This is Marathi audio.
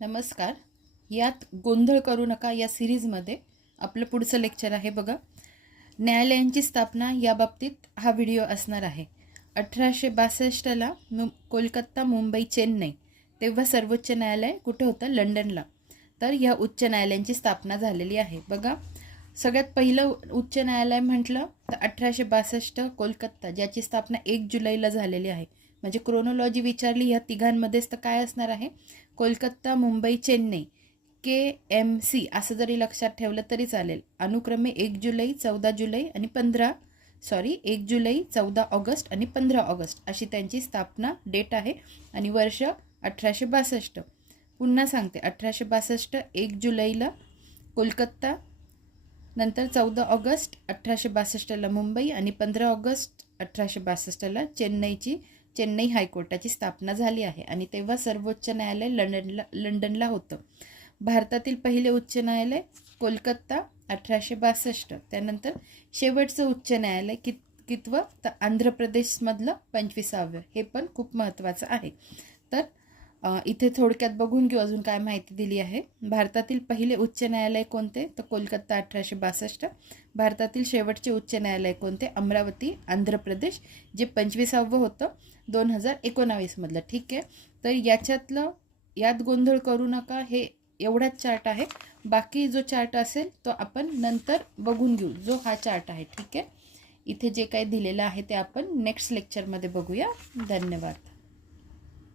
नमस्कार. यात गोंधळ करू नका या सिरीजमध्ये आपलं पुढचं लेक्चर आहे बघा. न्यायालयांची स्थापना या बाबतीत हा व्हिडिओ असणार आहे. 1862ला कोलकाता, मुंबई, चेन्नई तेव्हा सर्वोच्च न्यायालय कुठे होतं? लंडनला. तर या उच्च न्यायालयांची स्थापना झालेली आहे बघा. सगळ्यात पहिलं उच्च न्यायालय म्हटलं तर 1862 कोलकाता, ज्याची स्थापना 1 जुलैला झालेली आहे. म्हणजे क्रोनॉलॉजी विचारली या तिघांमध्येच तर काय असणार आहे? कोलकाता, मुंबई, चेन्नई, KMC असं जरी लक्षात ठेवलं तरी चालेल. अनुक्रमे 1 जुलै, 14 जुलै आणि 1 जुलै, 14 ऑगस्ट आणि 15 ऑगस्ट अशी त्यांची स्थापना डेट आहे. आणि वर्ष 1862. पुन्हा सांगते, 1862 1 जुलैला कोलकाता, नंतर 14 ऑगस्ट 1862ला मुंबई आणि 15 ऑगस्ट 1862ला चेन्नई हायकोर्टाची स्थापना झाली आहे. आणि तेव्हा सर्वोच्च न्यायालय लंडनला होतं. भारतातील पहिले उच्च न्यायालय कोलकाता 1862. त्यानंतर शेवटचं उच्च न्यायालय कितवं? तर आंध्र प्रदेशमधलं 25वं. हे पण खूप महत्त्वाचं आहे. तर इथे थोडक्यात बघून घेऊ अजून काय माहिती दिली आहे. भारतातील पहिले उच्च न्यायालय कोणते? तर कोलकाता 1862. भारतातील शेवटचे उच्च न्यायालय कोणते? अमरावती, आंध्र प्रदेश, जे 25वं होतं 2019 मधलं. ठीक आहे. तर यात गोंधळ करू नका. हे एवढाच चार्ट आहे. बाकी जो चार्ट असेल तो आपण नंतर बघून घेऊ, जो हा चार्ट आहे. ठीक आहे. इथे जे काही दिलेलं आहे ते आपण नेक्स्ट लेक्चरमध्ये बघूया. धन्यवाद.